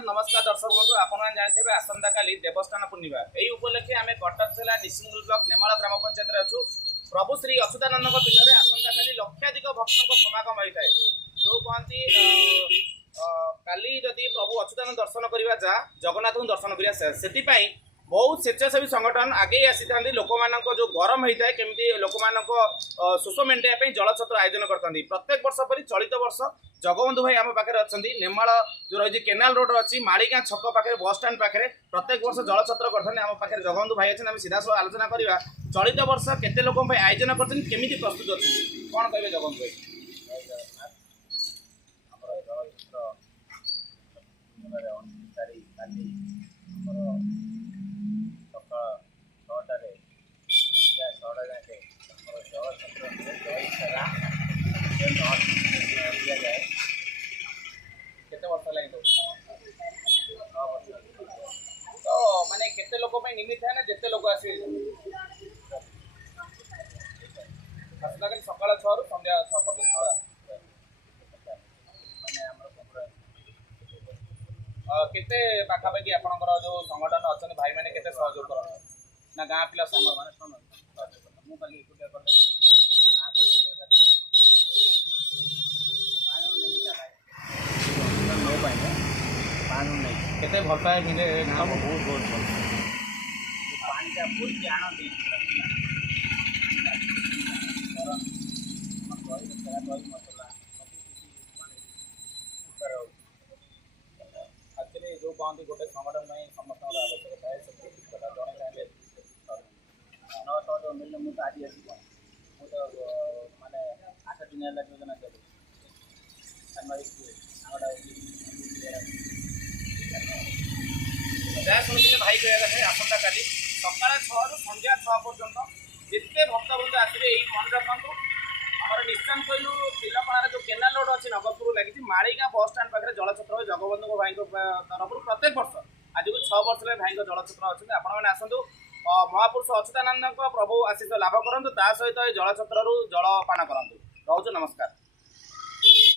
जगन्नाथ नमस्कार दर्शक बंधु आपण जानते आसंता काली देवस्थान पूर्णिमा यही उपलक्षे आम कटक जिला निशिंगुर ब्लॉक नेमाल ग्राम पंचायत अच्छु प्रभु श्री अच्युतानंद पीठ में आसंता काली लक्षाधिक भक्तों समागम होता है जो कहती काली जदि प्रभु अच्युतानंद दर्शन करवा जा जगन्नाथ दर्शन करवा से बहुत स्वेच्छासेवी संगठन आगे आसी था लोक मान जो गरम होता है केमी लोक मान शोष मेटाई जल छत्र आयोजन करते प्रत्येक वर्ष पर चलित वर्ष जगबंधु भाई आम पाखे अच्छा नेमाल जो रही केनाल रोड अच्छी माड़ीगाँ छक पाखे बस स्टाण पाखे प्रत्येक वर्ष जल छत्र करते आम पाखे जगबंधु भाई अच्छे सीधा सब आलोचना करवा चलित वर्ष केते लोक आयोजन करमी प्रस्तुत अच्छी कौन कहे जगबंधु भाई तो माने केते लोक निमित्त है ना जिते लोक आसे सकाल 6 रु संध्या 6 पर्यंत केते पाखापाखि आपनकर जो संगठन अच्छा भाई मैंने केते सहयोग कर ना गाँ पिला संग माने केते भल पाए मिले गाँव बहुत बहुत भल पानी का बोल आनती एक्चुअली जो कहते गोटे संगठन में समस्त आवश्यकता है जड़े चाहिए 900 जो मिलने मुझे आज आसी माने 8 दिन योजना चलू जहाँ शुणुते भाई कह आसंता काली सकाल 6 रु संध्या 6 पर्यंत जिते भक्तबृंद आसवे यही मन रखु आम निश्चान कहलु तिलपणार जो केनाल रोड अच्छी नगरपुर लगी माड़ीगाँ बस स्टाण पाखे जलछत्र जगबंधु भाई तरफ प्रत्येक वर्ष आज को 6 वर्ष भाई जलछत्र अच्छे आपण आसतु महापुरुष अच्युतानंद प्रभु आशीष लाभ करूँ ता सहित जलछत्र जलपान करूँ रोज नमस्कार।